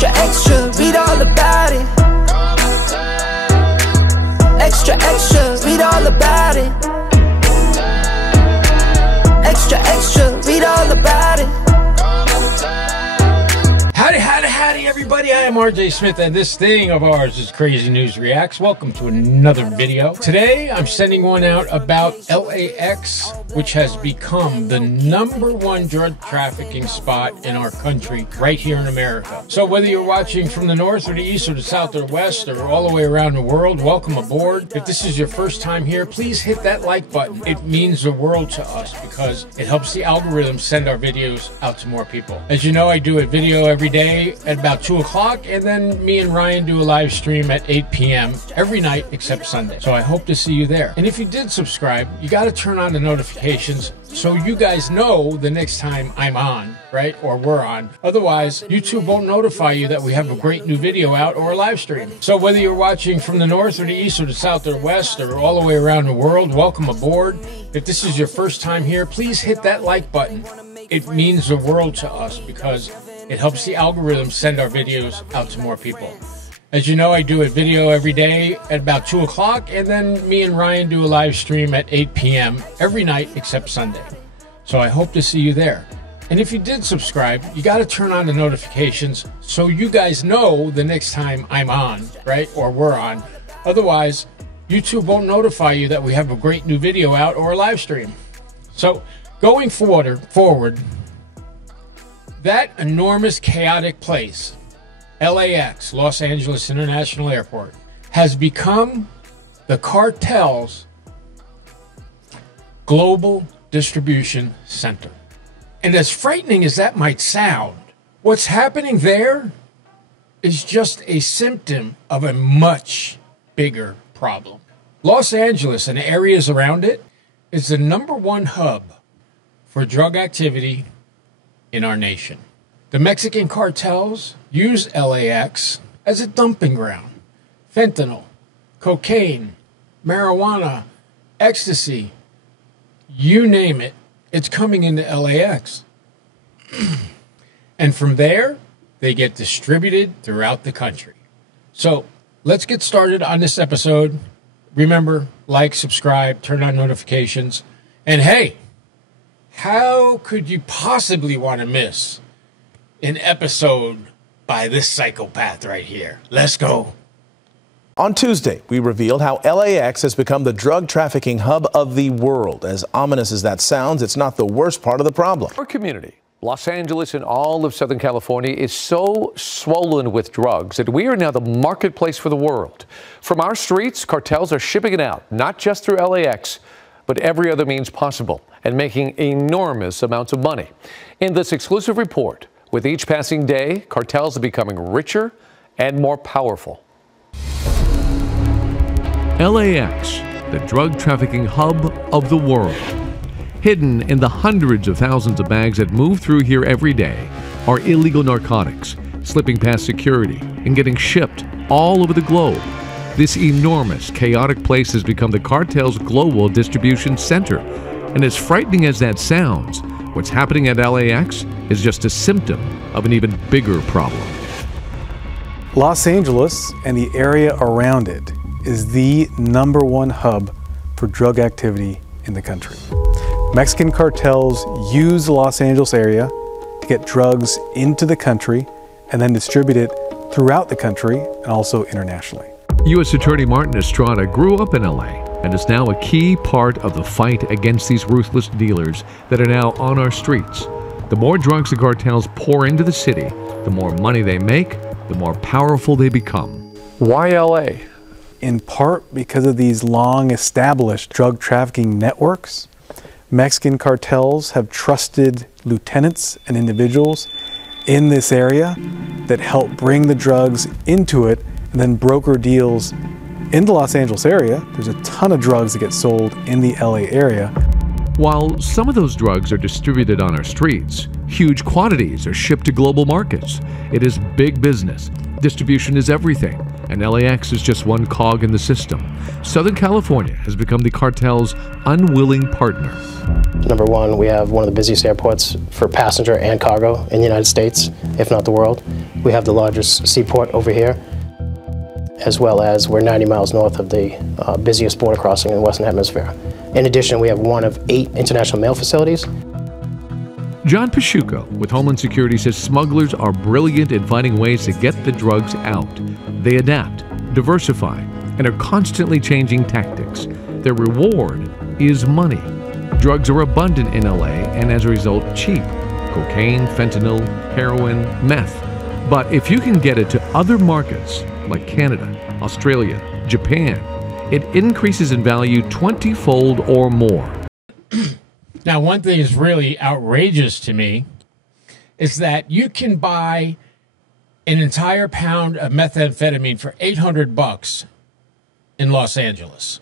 Extra, extra, read all about it. Extra, extra, read all about it. Extra, extra, read all about it. Howdy, everybody. I am RJ Smith, and this thing of ours is Crazy News Reacts. Welcome to another video. Today, I'm sending one out about LAX, which has become the #1 drug trafficking spot in our country, right here in America. So whether you're watching from the north or the east or the south or west or all the way around the world, welcome aboard. If this is your first time here, please hit that like button. It means the world to us because it helps the algorithm send our videos out to more people. As you know, I do a video every day at about 2 o'clock, and then me and Ryan do a live stream at 8 p.m. every night except Sunday. So I hope to see you there. And if you did subscribe, you got to turn on the notifications so you guys know the next time I'm on, right? Or we're on. Otherwise, YouTube won't notify you that we have a great new video out or a live stream. So whether you're watching from the north or the east or the south or west or all the way around the world, welcome aboard. If this is your first time here, please hit that like button. It means the world to us because it helps the algorithm send our videos out to more people. As you know, I do a video every day at about 2 o'clock, and then me and Ryan do a live stream at 8 p.m. every night except Sunday. So I hope to see you there. And if you did subscribe, you got to turn on the notifications so you guys know the next time I'm on, right? Or we're on. Otherwise, YouTube won't notify you that we have a great new video out or a live stream. So going forward, that enormous chaotic place, LAX, Los Angeles International Airport, has become the cartel's global distribution center. And as frightening as that might sound, what's happening there is just a symptom of a much bigger problem. Los Angeles and areas around it is the #1 hub for drug activity in our nation. The Mexican cartels use LAX as a dumping ground. Fentanyl, cocaine, marijuana, ecstasy, you name it, it's coming into LAX. And from there, they get distributed throughout the country. So let's get started on this episode. Remember, like, subscribe, turn on notifications. And hey, how could you possibly want to miss an episode by this psychopath right here? Let's go. On Tuesday, we revealed how LAX has become the drug trafficking hub of the world. As ominous as that sounds, it's not the worst part of the problem. Our community, Los Angeles and all of Southern California, is so swollen with drugs that we are now the marketplace for the world. From our streets, cartels are shipping it out, not just through LAX, but every other means possible, and making enormous amounts of money. In this exclusive report, with each passing day, cartels are becoming richer and more powerful. LAX, the drug trafficking hub of the world. Hidden in the hundreds of thousands of bags that move through here every day are illegal narcotics, slipping past security and getting shipped all over the globe. This enormous, chaotic place has become the cartel's global distribution center. And as frightening as that sounds, what's happening at LAX is just a symptom of an even bigger problem. Los Angeles and the area around it is the #1 hub for drug activity in the country. Mexican cartels use the Los Angeles area to get drugs into the country and then distribute it throughout the country and also internationally. U.S. Attorney Martin Estrada grew up in LA and is now a key part of the fight against these ruthless dealers that are now on our streets. The more drugs the cartels pour into the city, the more money they make, the more powerful they become. Why LA? In part because of these long-established drug trafficking networks, Mexican cartels have trusted lieutenants and individuals in this area that help bring the drugs into it and then broker deals in the Los Angeles area. There's a ton of drugs that get sold in the LA area. While some of those drugs are distributed on our streets, huge quantities are shipped to global markets. It is big business. Distribution is everything. and LAX is just one cog in the system. Southern California has become the cartel's unwilling partner. Number one, we have one of the busiest airports for passenger and cargo in the United States, if not the world. We have the largest seaport over here, as well as we're 90 miles north of the busiest border crossing in the Western Hemisphere. In addition, we have one of 8 international mail facilities. John Pachuco with Homeland Security says smugglers are brilliant in finding ways to get the drugs out. They adapt, diversify, and are constantly changing tactics. Their reward is money. Drugs are abundant in LA and as a result cheap. Cocaine, fentanyl, heroin, meth. But if you can get it to other markets like Canada, Australia, Japan, it increases in value 20-fold or more. Now, one thing is really outrageous to me is that you can buy an entire pound of methamphetamine for $800 in Los Angeles.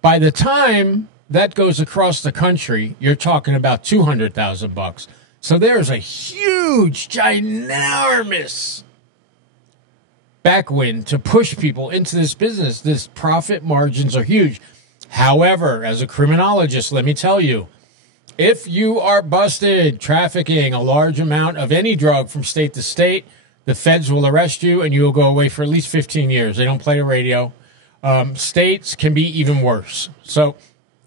By the time that goes across the country, you're talking about $200,000. So there's a huge, ginormous backwind to push people into this business. This profit margins are huge. However, as a criminologist, let me tell you, if you are busted trafficking a large amount of any drug from state to state, the feds will arrest you and you will go away for at least 15 years. They don't play the radio. States can be even worse. So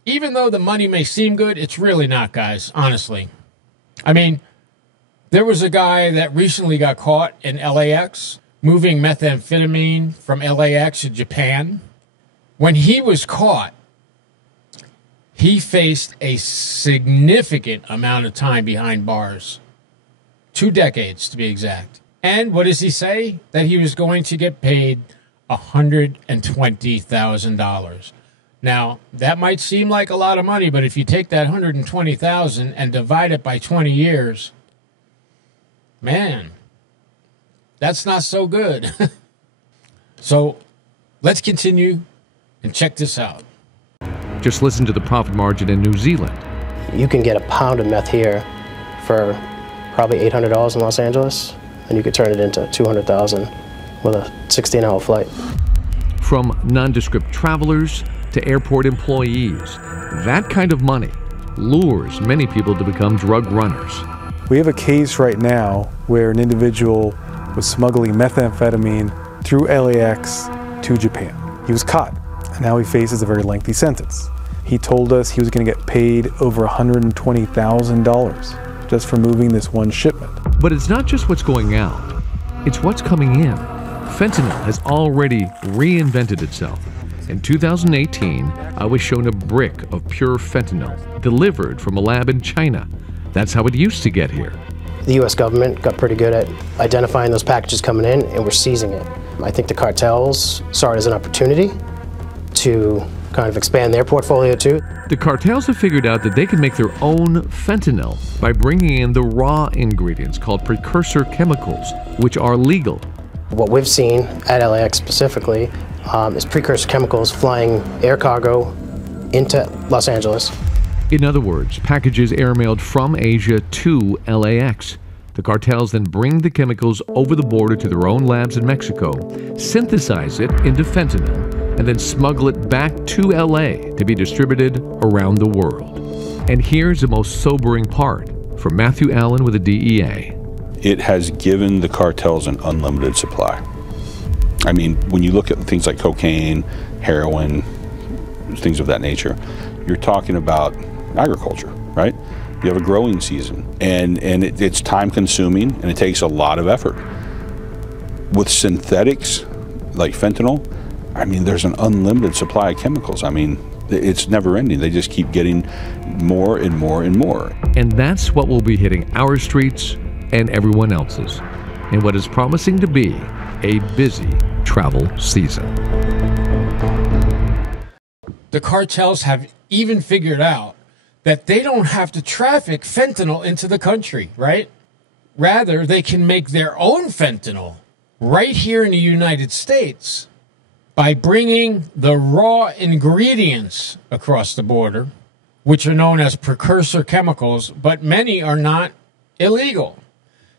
even though the money may seem good, it's really not, guys, honestly. I mean, there was a guy that recently got caught in LAX moving methamphetamine from LAX to Japan. When he was caught, he faced a significant amount of time behind bars. 2 decades, to be exact. And what does he say? That he was going to get paid $120,000. Now, that might seem like a lot of money, but if you take that $120,000 and divide it by 20 years, man, that's not so good. So let's continue and check this out. Just listen to the profit margin in New Zealand. You can get a pound of meth here for probably $800 in Los Angeles, and you could turn it into $200,000 with a 16-hour flight. From nondescript travelers to airport employees, that kind of money lures many people to become drug runners. We have a case right now where an individual was smuggling methamphetamine through LAX to Japan. He was caught, and now he faces a very lengthy sentence. He told us he was going to get paid over $120,000 just for moving this one shipment. But it's not just what's going out, it's what's coming in. Fentanyl has already reinvented itself. In 2018, I was shown a brick of pure fentanyl delivered from a lab in China. That's how it used to get here. The U.S. government got pretty good at identifying those packages coming in, and we're seizing it. I think the cartels saw it as an opportunity to kind of expand their portfolio too. The cartels have figured out that they can make their own fentanyl by bringing in the raw ingredients called precursor chemicals, which are legal. What we've seen at LAX specifically is precursor chemicals flying air cargo into Los Angeles. In other words, packages airmailed from Asia to LAX. The cartels then bring the chemicals over the border to their own labs in Mexico, synthesize it into fentanyl, and then smuggle it back to LA to be distributed around the world. And here's the most sobering part from Matthew Allen with the DEA. It has given the cartels an unlimited supply. I mean, when you look at things like cocaine, heroin, things of that nature, you're talking about agriculture, right? You have a growing season, and it's time consuming, and it takes a lot of effort. With synthetics like fentanyl, I mean, there's an unlimited supply of chemicals. I mean, it's never ending. They just keep getting more and more and more. And that's what will be hitting our streets and everyone else's in what is promising to be a busy travel season. The cartels have even figured out that they don't have to traffic fentanyl into the country, right? Rather, they can make their own fentanyl right here in the United States by bringing the raw ingredients across the border, which are known as precursor chemicals, but many are not illegal.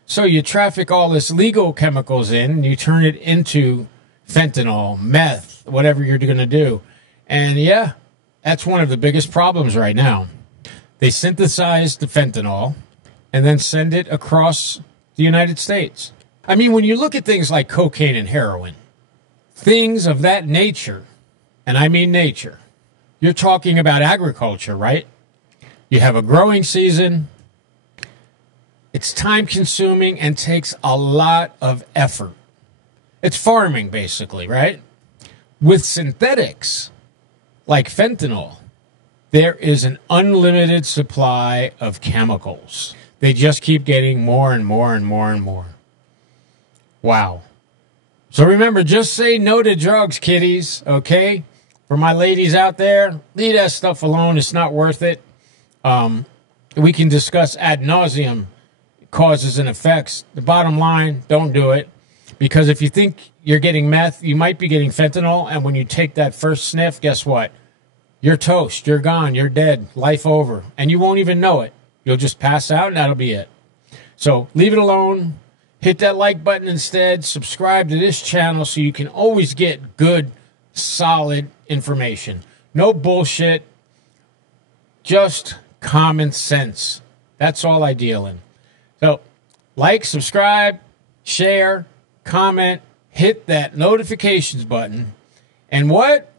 So you traffic all this legal chemicals in, and you turn it into fentanyl, meth, whatever you're going to do. And yeah, that's one of the biggest problems right now. They synthesize the fentanyl and then send it across the United States. I mean, when you look at things like cocaine and heroin, things of that nature, and I mean nature, you're talking about agriculture, right? You have a growing season. It's time consuming and takes a lot of effort. It's farming, basically, right? With synthetics, like fentanyl, there is an unlimited supply of chemicals. They just keep getting more and more and more and more. Wow. So remember, just say no to drugs, kiddies, okay? For my ladies out there, leave that stuff alone. It's not worth it. We can discuss ad nauseum causes and effects. The bottom line, don't do it. Because if you think you're getting meth, you might be getting fentanyl. And when you take that first sniff, guess what? You're toast. You're gone. You're dead. Life over. And you won't even know it. You'll just pass out and that'll be it. So leave it alone. Hit that like button instead. Subscribe to this channel so you can always get good, solid information. No bullshit. Just common sense. That's all I deal in. So like, subscribe, share, comment, hit that notifications button. And what?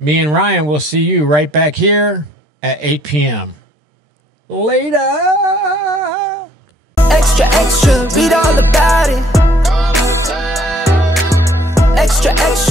Me and Ryan will see you right back here at 8 p.m. Later. Extra, extra, read all about it. Extra, extra.